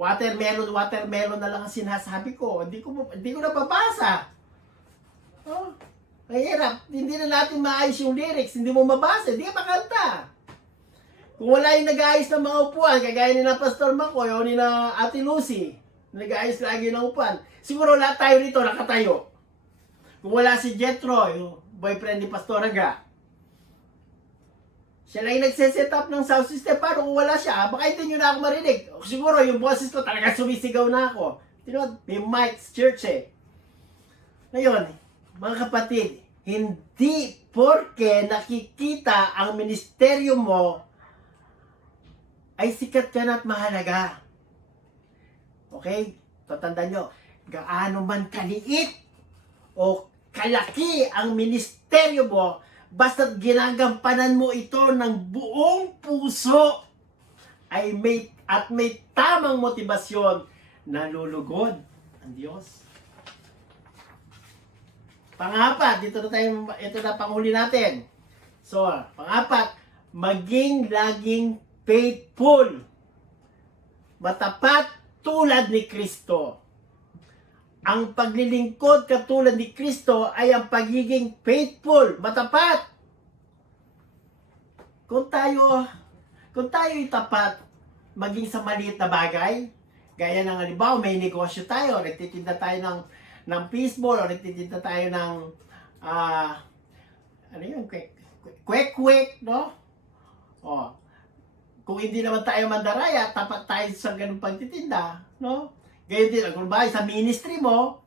Watermelon na lang ang sinasabi ko. Hindi ko napabasa. Oh, ang hirap. Hindi na natin maayos yung lyrics. Hindi mo mabasa. Hindi ka makanta. Kung wala yung nag-aayos ng mga upuan, kagaya ni na Pastor Makoy o ni na Ate Lucy, nag-aayos lagi ng upuan, siguro lahat tayo rito nakatayo. Kung wala si Jethro, yung boyfriend ni Pastor Aga, siya lang yung nagse-set up ng sound system. Paano kung wala siya? Baka hindi nyo na ako marinig. Siguro yung boses ko talaga sumisigaw na ako. May mic church eh. Ngayon, mga kapatid, hindi porke nakikita ang ministeryo mo ay sikat ka na at mahalaga. Okay? Tatandaan nyo, gaano man kaliit o kalaki ang ministeryo mo, basta't ginagampanan mo ito ng buong puso ay may tamang motibasyon na lulugod ang Diyos. Pangapat, ito na panghuli natin. So, pangapat, maging laging faithful. Matapat tulad ni Kristo. Ang paglilingkod katulad ni Kristo ay ang pagiging faithful, matapat. Kung tayo ay tapat, maging sa maliit na bagay, gaya ng halimbawa, may negosyo tayo, nagtitinda tayo ng fishball, o nagtitinda tayo ng, kwek-kwek, no? O, kung hindi naman tayo mandaraya, tapat tayo sa ganung pagtitinda, no? Gayun din, kung ba sa ministry mo,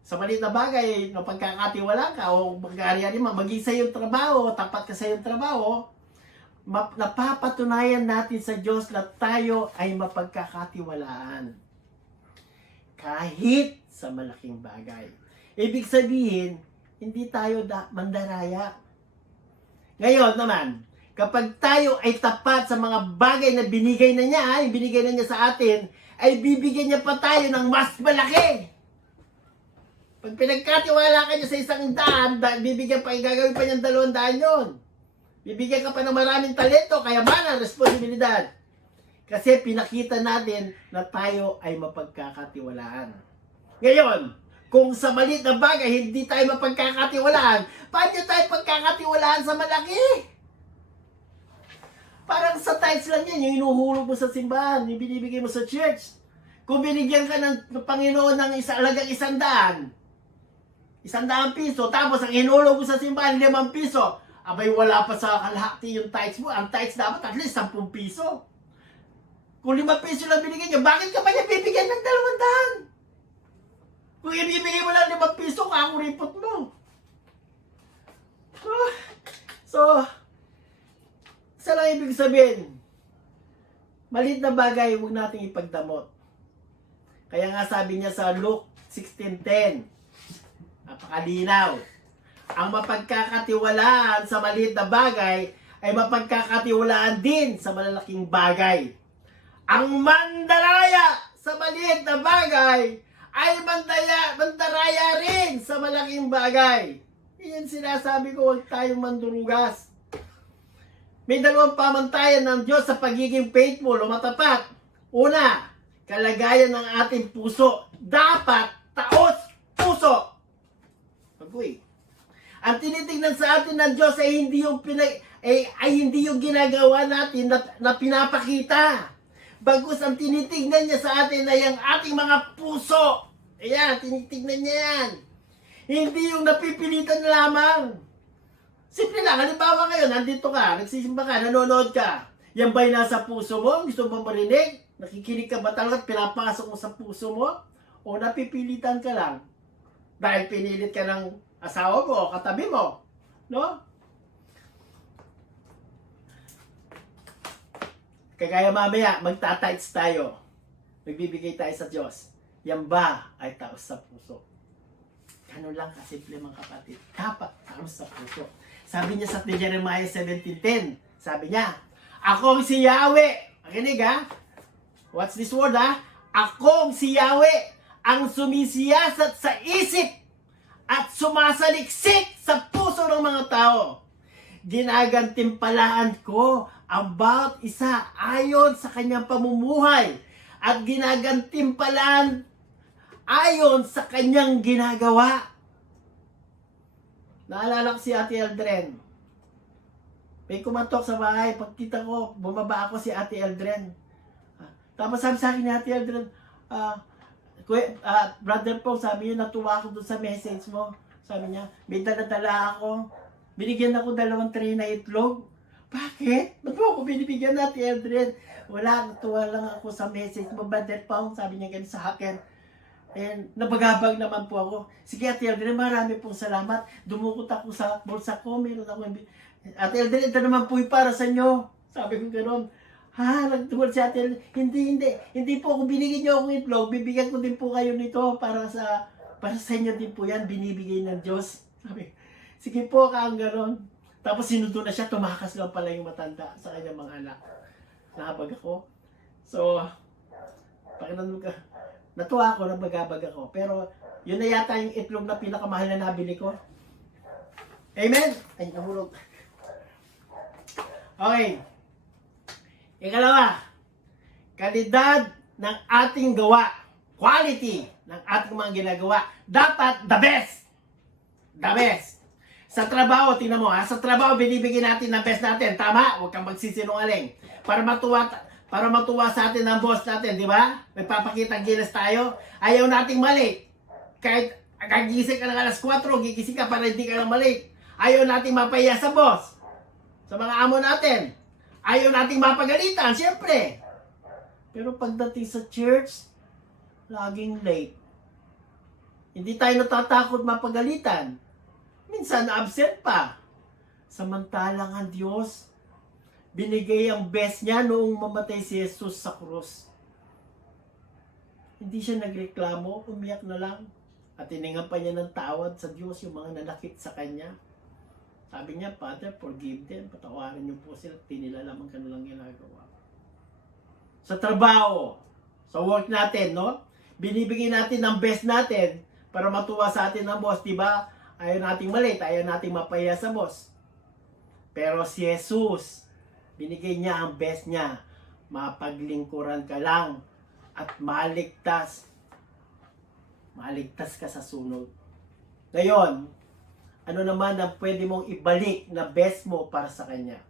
sa maliit na bagay, no, pagkakatiwala ka o pagkariyan mo, maging sa iyong trabaho, tapat ka sa iyong trabaho, napapatunayan natin sa Diyos na tayo ay mapagkakatiwalaan. Kahit sa malaking bagay. Ibig sabihin, hindi tayo mandaraya. Ngayon naman, kapag tayo ay tapat sa mga bagay na binigay na niya sa atin, ay bibigyan niya pa tayo ng mas malaki. Pag pinagkatiwala ka niya sa 100, bibigyan pa, gagawin pa niyang 200 yun. Bibigyan ka pa ng maraming talento, kayamanan, responsibilidad. Kasi pinakita natin na tayo ay mapagkakatiwalaan. Ngayon, kung sa maliit na bagay hindi tayo mapagkakatiwalaan, paano tayo pagkakatiwalaan sa malaki? Parang sa tithes lang yan, yung inuhulog mo sa simbahan, yung binibigay mo sa church. Kung binigyan ka ng Panginoon ng alagang 100 piso, tapos ang inulog mo sa simbahan, 5 piso, abay wala pa sa kalahati yung tithes mo. Ang tithes dapat at least 10 piso. Kung 5 piso lang binigyan niya, bakit ka pa niya bibigyan ng 200? Kung ibibigay mo lang 5 piso, kakuripot mo. So, isa lang ibig sabihin, maliit na bagay, huwag nating ipagdamot. Kaya nga sabi niya sa Luke 16:10, napakalinaw, ang mapagkakatiwalaan sa maliit na bagay ay mapagkakatiwalaan din sa malalaking bagay. Ang mandaraya sa maliit na bagay ay mandaraya rin sa malaking bagay. Iyan sinasabi ko, huwag tayong mandurugas. May dalawang pamantayan ng Diyos sa pagiging faithful o matapat. Una, kalagayan ng ating puso. Dapat taos puso. Pag-uwi. Ang tinitingnan sa atin ng Diyos ay hindi yung ginagawa natin na pinapakita. Bagus ang tinitingnan niya sa atin ay ang ating mga puso. Ayan, tinitingnan niya yan. Hindi yung napipilitan lamang. Simple lang, halimbawa ngayon, nandito ka, nagsisimba ka, nanonood ka. Yan ba'y nasa puso mo? Gusto mo marinig? Nakikinig ka ba talaga at pinapasok mo sa puso mo? O napipilitan ka lang? Dahil pinilit ka ng asawa mo o katabi mo? No? Kagaya mamaya, magtatights tayo. Magbibigay tayo sa Diyos. Yan ba ay taos sa puso? Ano lang kasimple mga kapatid. Dapat taos sa puso. Sabi niya sa Jeremiah 17:10, sabi niya, akong si Yahweh. Makinig ha? What's this word ha? Akong si Yahweh, ang sumisiyasat sa isip at sumasaliksik sa puso ng mga tao. Ginagantimpalaan ko ang bawat isa ayon sa kanyang pamumuhay at ginagantimpalaan ayon sa kanyang ginagawa. Naalala ko si Ate Eldren. May kumatok sa bahay. Pagkita ko, bumaba ako si Ate Eldren. Tapos sabi sa akin ni Ate Eldren, Brother Paul, sabi niya, natuwa ako dun sa message mo. Sabi niya, may dala-dala ako. Binigyan ako 2 tray na itlog. Bakit? Ba't mo ako binibigyan na, Ate Eldren? Wala, natuwa lang ako sa message mo, Brother Paul. Sabi niya ganun sa akin. And nabagabag naman po ako. Sige, Ate Eldren, marami pong salamat. Dumukot ako sa bulsa ko. Meron ako. Ate Eldren, ito naman po para sa inyo. Sabi ko gano'n. Ha, nagtungkol si Ate Eldren. Hindi po ako binigyan niyo akong itlog. Bibigyan ko din po kayo nito para sa inyo din po yan. Binibigay ng Diyos. Sabi, sige po, kaang gano'n. Tapos sinundo na siya. Tumakas lang pala yung matanda sa kanyang mga anak. Nahabag ako. So, pakinan mo ka. Natuwa ako, nabagabag ako. Pero, yun na yata yung itlog na pinakamahal na nabili ko. Amen? Ay, nahulog. Okay. Ikalawa, kalidad ng ating gawa. Quality ng ating mga ginagawa. Dapat the best. The best. Sa trabaho, tingnan mo ha. Sa trabaho, binibigyan natin ng best natin. Tama? Huwag kang magsisinungaling. Para matuwa sa atin ang boss natin, di ba? Nagpapakita gilas tayo. Ayaw nating mali. Kahit kagising ka ng alas 4, gigising ka para hindi ka lang mali. Ayaw nating mapahiya sa boss. Sa mga amo natin. Ayaw nating mapagalitan, siyempre. Pero pagdating sa church, laging late. Hindi tayo natatakot mapagalitan. Minsan absent pa. Samantalang ang Diyos, binigay ang best niya noong mamatay si Jesus sa krus. Hindi siya nagreklamo, umiyak na lang. At tiningan pa niya ng tawad sa Diyos yung mga nanakit sa kanya. Sabi niya, Father, forgive them. Patawarin niyo po sila. Tinilalamang kanilang ginagawa. Sa trabaho, sa work natin, no? Binibigyan natin ng best natin para matuwa sa atin ng boss, diba? Ayaw nating malit, ayaw nating mapahiya sa boss. Pero si Jesus, binigay niya ang best niya. Mapaglingkuran ka lang at maligtas. Maligtas ka sa sunog. Ngayon, ano naman ang pwede mong ibalik na best mo para sa Kanya?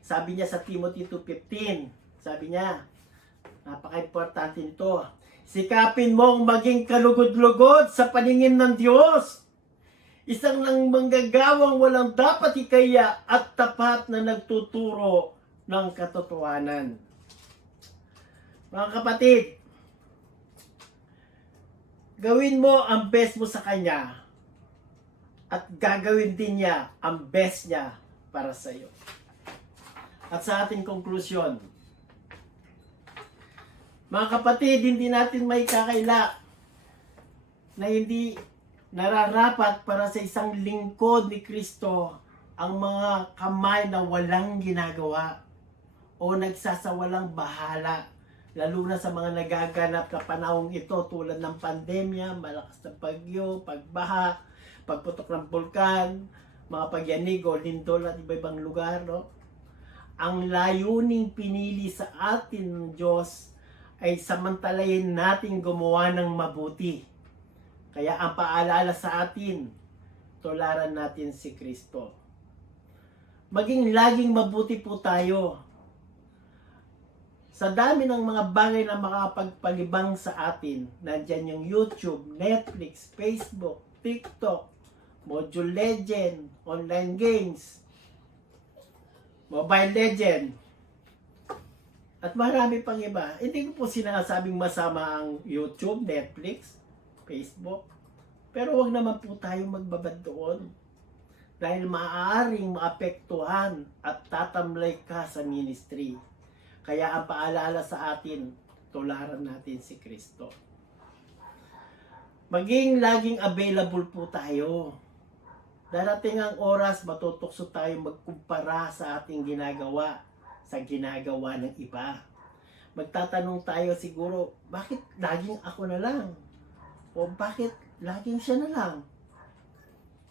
Sabi niya sa Timothy 2:15, sabi niya, napaka-importante nito, sikapin mong maging kalugod-lugod sa paningin ng Diyos. Isang lang manggagawang walang dapat ikaya at tapat na nagtuturo ng katotohanan. Mga kapatid, gawin mo ang best mo sa Kanya at gagawin din niya ang best niya para sa iyo. At sa ating konklusyon, mga kapatid, hindi natin may kakaila na hindi nararapat para sa isang lingkod ni Kristo ang mga kamay na walang ginagawa o nagsasawalang bahala, lalo na sa mga nagaganap na panahong ito tulad ng pandemya, malakas na bagyo, pagbaha, pagputok ng bulkan, mga pagyanig o lindol at iba-ibang lugar, no? Ang layuning pinili sa atin ng Diyos ay samantalayin natin gumawa ng mabuti. Kaya ang paalala sa atin, tularan natin si Kristo. Maging laging mabuti po tayo. Sa dami ng mga bagay na makapagpalibang sa atin, nandyan yung YouTube, Netflix, Facebook, TikTok, Mobile Legend, online games, Mobile Legend, at marami pang iba. Hindi ko po sinasabing masama ang YouTube, Netflix, Facebook, pero wag naman po tayong magbabad doon dahil maaaring maapektuhan at tatamlay ka sa ministry. Kaya ang paalala sa atin, tularan natin si Kristo. Maging laging available po tayo. Darating ang oras, matutokso tayo magkumpara sa ating ginagawa sa ginagawa ng iba. Magtatanong tayo siguro, bakit laging ako na lang? O bakit laging siya na lang?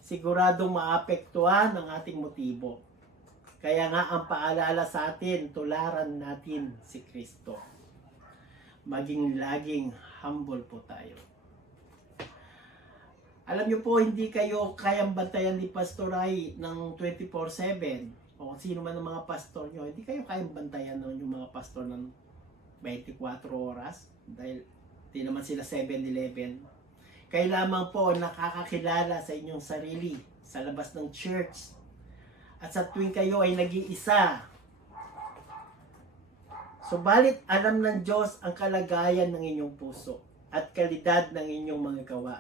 Siguradong maapektuhan ang ating motibo. Kaya nga ang paalala sa atin, tularan natin si Kristo. Maging laging humble po tayo. Alam niyo po, hindi kayo kayang bantayan ni Pastor Ay ng 24/7 o sino man ang mga pastor nyo. Hindi kayo kayang bantayan ng yung mga pastor ng 24 oras dahil di naman sila 7-Eleven. Kayo lamang po nakakakilala sa inyong sarili sa labas ng church. At sa tuwing kayo ay nag-iisa, subalit alam ng Diyos ang kalagayan ng inyong puso at kalidad ng inyong mga gawa.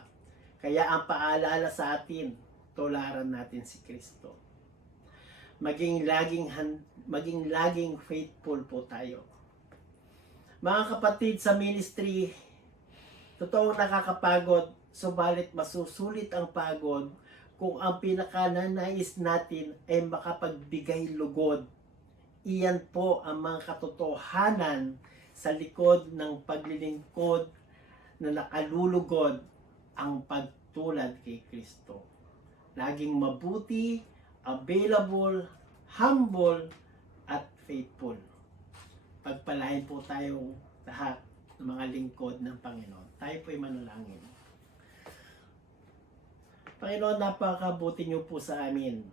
Kaya ang paalala sa atin, tularan natin si Kristo. Maging laging faithful po tayo. Mga kapatid, sa ministry, totoong nakakapagod, subalit masusulit ang pagod kung ang pinakananais natin ay makapagbigay lugod. Iyan po ang mga katotohanan sa likod ng paglilingkod na nakalulugod ang pagtulad kay Kristo. Laging mabuti, available, humble, at faithful. Pagpalain po tayong lahat ng mga lingkod ng Panginoon. Tayo po'y manalangin. Panginoon, napakabuti niyo po sa amin.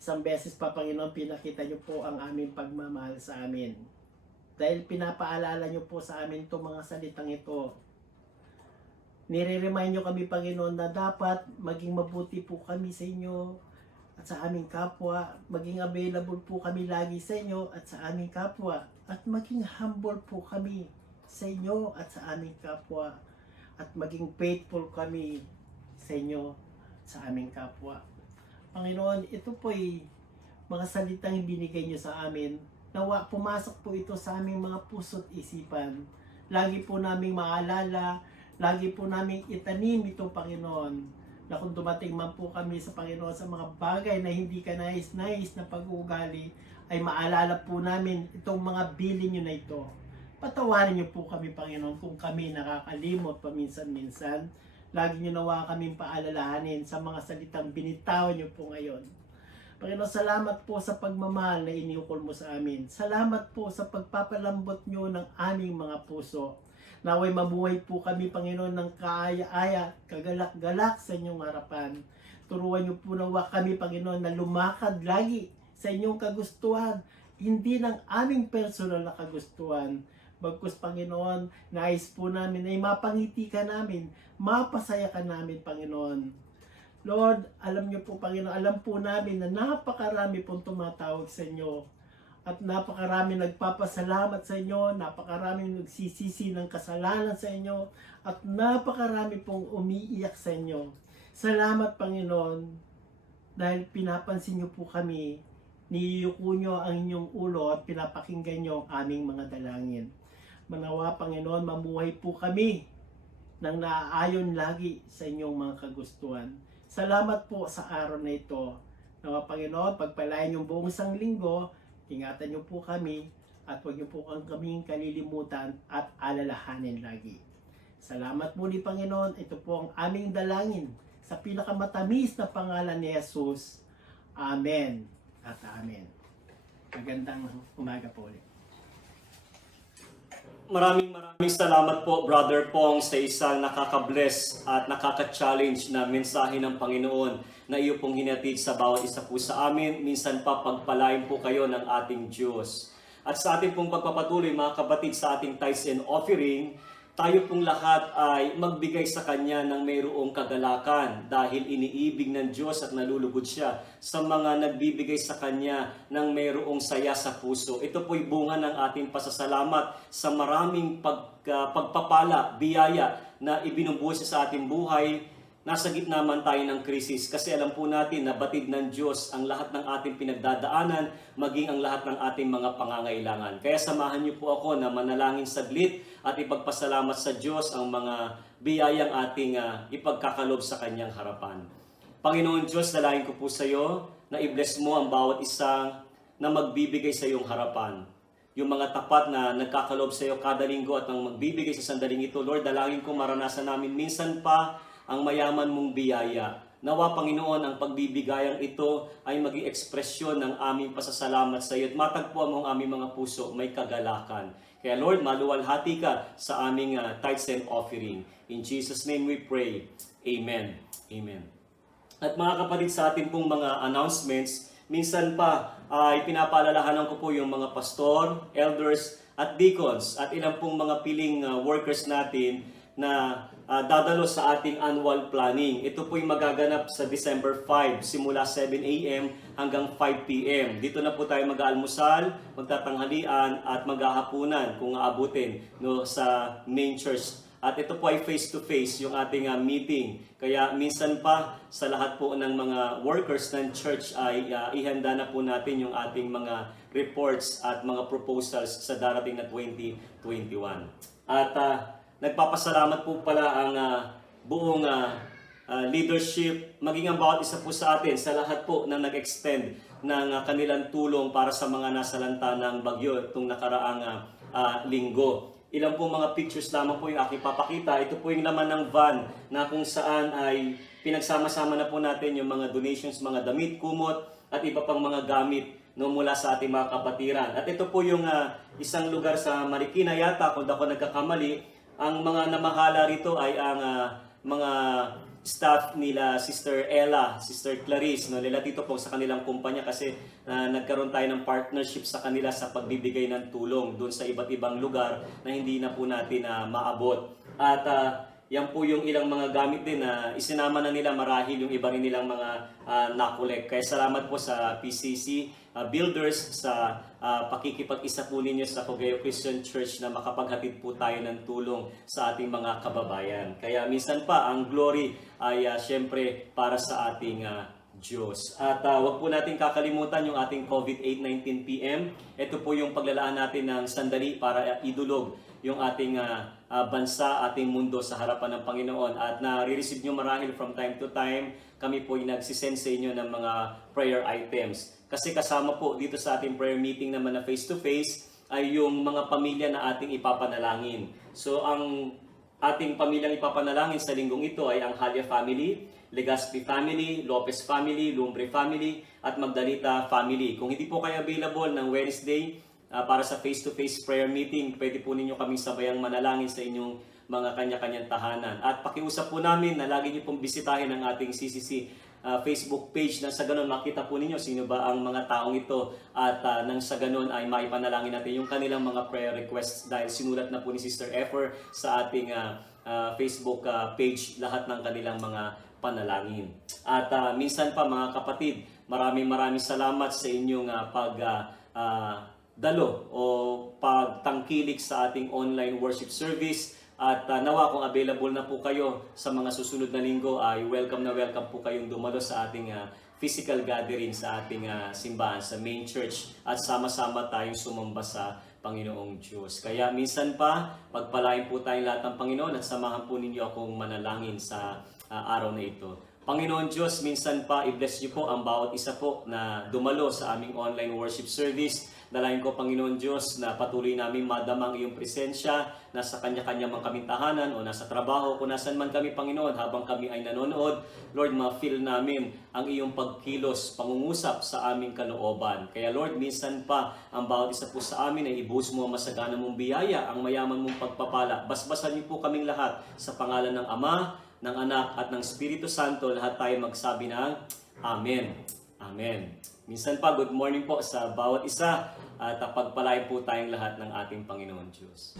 Isang beses pa, Panginoon, pinakita niyo po ang aming pagmamahal sa amin. Dahil pinapaalala niyo po sa amin itong mga salitang ito. Nire-remind niyo kami, Panginoon, na dapat maging mabuti po kami sa inyo at sa aming kapwa. Maging available po kami lagi sa inyo at sa aming kapwa. At maging humble po kami sa inyo at sa aming kapwa. At maging faithful kami sa inyo, sa aming kapwa. Panginoon, ito po'y mga salitang binigay niyo sa amin. Nawa, pumasok po ito sa aming mga puso't isipan. Lagi po naming maalala, lagi po naming itanim ito, Panginoon, na kung dumating man po kami sa Panginoon sa mga bagay na hindi ka nais-nais na pag-uugali, ay maalala po namin itong mga bilin niyo na ito. Patawarin niyo po kami, Panginoon, kung kami nakakalimot paminsan-minsan. Lagi niyo nawa kaming paalalahanin sa mga salitang binitawan niyo po ngayon. Panginoon, salamat po sa pagmamahal na iniukol mo sa amin. Salamat po sa pagpapalambot niyo ng aming mga puso. Naway mabuhay po kami, Panginoon, ng kaaya-aya, kagalak-galak sa inyong harapan. Turuan niyo po nawa kami, Panginoon, na lumakad lagi sa inyong kagustuhan, hindi ng aming personal na kagustuhan. Bagkus, Panginoon, nais po namin ay mapangiti ka namin, mapasaya ka namin, Panginoon. Lord, alam niyo po, Panginoon, alam po namin na napakarami pong tumatawag sa inyo. at napakarami nagpapasalamat sa inyo, napakaraming nagsisisi ng kasalanan sa inyo, at napakarami pong umiiyak sa inyo. Salamat, Panginoon, dahil pinapansin niyo po kami, niyuko niyo ang inyong ulo at pinapakinggan niyo ang aming mga dalangin. Manawa, Panginoon, mamuhay po kami nang naaayon lagi sa inyong mga kagustuhan. Salamat po sa araw na ito. Nawa, Panginoon, pagpalain yung buong isang linggo, ingatan niyo po kami at huwag niyo po kaming kalilimutan at alalahanin lagi. Salamat muli, Panginoon. Ito po ang aming dalangin sa pinakamatamis na pangalan ni Jesus. Amen at amen. Magandang umaga po ulit. Maraming salamat po, Brother Pong, sa isang nakaka-bless at nakaka-challenge na mensahe ng Panginoon na iyo pong hinatid sa bawat isa po sa amin. Minsan pa pagpalain po kayo ng ating Diyos. At sa ating pong pagpapatuloy, mga kapatid, sa ating tithes and offering, tayo pong lahat ay magbigay sa Kanya ng mayroong kagalakan dahil iniibig ng Diyos at nalulugod siya sa mga nagbibigay sa Kanya ng mayroong saya sa puso. Ito po'y bunga ng ating pasasalamat sa maraming pagpapala, biyaya na ibinubuhos sa ating buhay. Nasa gitna man tayo ng krisis kasi alam po natin na batid ng Diyos ang lahat ng ating pinagdadaanan, maging ang lahat ng ating mga pangangailangan. Kaya samahan niyo po ako na manalangin saglit at ipagpasalamat sa Diyos ang mga biyayang ating ipagkakalob sa Kanyang harapan. Panginoon Diyos, dalangin ko po sa iyo na i-bless mo ang bawat isang na magbibigay sa iyong harapan. Yung mga tapat na nagkakalob sa iyo kada linggo at ang magbibigay sa sandaling ito, Lord, dalangin ko maranasan namin minsan pa ang mayaman mong biyaya. Nawa, Panginoon, ang pagbibigayang ito ay maging ekspresyon ng aming pasasalamat sa iyo at matagpuan mo ang aming mga puso, may kagalakan. Kaya Lord, maluwalhati ka sa aming tithes and offering. In Jesus' name we pray. Amen. Amen. At mga kapatid, sa ating pong mga announcements, minsan pa ay pinapaalalahanan ko po yung mga pastor, elders, at deacons at ilang pong mga piling workers natin na dadalo sa ating annual planning. Ito po'y magaganap sa December 5, simula 7 a.m. hanggang 5 p.m. Dito na po tayo mag-aalmusal, magtatanghalian at maghahapunan kung aabutin sa main church. At ito po ay face-to-face yung ating meeting. Kaya minsan pa sa lahat po ng mga workers ng church ay ihanda na po natin yung ating mga reports at mga proposals sa darating na 2021. At nagpapasalamat po pala ang buong leadership, maging ang bawat isa po sa atin, sa lahat po na nag-extend ng kanilang tulong para sa mga nasalanta ng bagyo itong nakaraang linggo. Ilang po mga pictures lamang po yung aking papakita. Ito po yung laman ng van na kung saan ay pinagsama-sama na po natin yung mga donations, mga damit, kumot at iba pang mga gamit mula sa ating mga kapatiran. At ito po yung isang lugar sa Marikina yata, kung ako nagkakamali. Ang mga namahala rito ay ang mga staff nila Sister Ella, Sister Clarice, nila dito po sa kanilang kumpanya kasi nagkaroon tayo ng partnership sa kanila sa pagbibigay ng tulong doon sa iba't ibang lugar na hindi na po natin maabot. At yan po yung ilang mga gamit din na isinama na nila marahil yung iba rin nilang mga nakulek. Kaya salamat po sa PCC Builders sa pakikipag-isa po ninyo sa Cogeo Christian Church na makapaghatid po tayo ng tulong sa ating mga kababayan. Kaya minsan pa ang glory ay syempre para sa ating Diyos. At wag po natin kakalimutan yung ating COVID-19 PM. Ito po yung paglalaan natin ng sandali para idulog yung ating bansa, ating mundo sa harapan ng Panginoon. At na-receive nyo marahil from time to time, kami po yung nagsisend sa inyo ng mga prayer items. Kasi kasama po dito sa ating prayer meeting naman na face-to-face ay yung mga pamilya na ating ipapanalangin. So ang ating pamilyang ipapanalangin sa linggong ito ay ang Halia family, Legaspi family, Lopez family, Lumbre family, at Magdalita family. Kung hindi po kayo available ng Wednesday para sa face-to-face prayer meeting, pwede po ninyo kaming sabayang manalangin sa inyong mga kanya-kanyang tahanan. At pakiusap po namin na lagi niyo pong bisitahin ang ating CCC Facebook page na sa ganun makita po ninyo sino ba ang mga taong ito at nang sa ganun ay maipanalangin natin yung kanilang mga prayer requests dahil sinulat na po ni Sister Effer sa ating Facebook page lahat ng kanilang mga panalangin. At minsan pa mga kapatid, maraming salamat sa inyong dalo o pagtangkilik sa ating online worship service. At nawa kung available na po kayo sa mga susunod na linggo ay welcome na welcome po kayong dumalo sa ating physical gathering sa ating simbahan, sa main church, at sama-sama tayong sumamba sa Panginoong Diyos. Kaya minsan pa, pagpalain po tayong lahat ng Panginoon at samahan po ninyo akong manalangin sa araw na ito. Panginoon Diyos, minsan pa i-bless niyo po ang bawat isa po na dumalo sa aming online worship service. Dalayan ko, Panginoon Diyos, na patuloy namin madamang iyong presensya, nasa kanya-kanya mang kaming tahanan o nasa trabaho, kung nasan man kami, Panginoon, habang kami ay nanonood. Lord, ma-feel namin ang iyong pagkilos, pangungusap sa aming kalooban. Kaya Lord, minsan pa ang bawat isa po sa amin ay ibuhos mo ang masagana mong biyaya, ang mayaman mong pagpapala. Basbasan niyo po kaming lahat sa pangalan ng Ama, ng Anak at ng Espiritu Santo. Lahat tayo magsabi ng Amen. Amen. Minsan pa, good morning po sa bawat isa at pagpalain po tayong lahat ng ating Panginoon Diyos.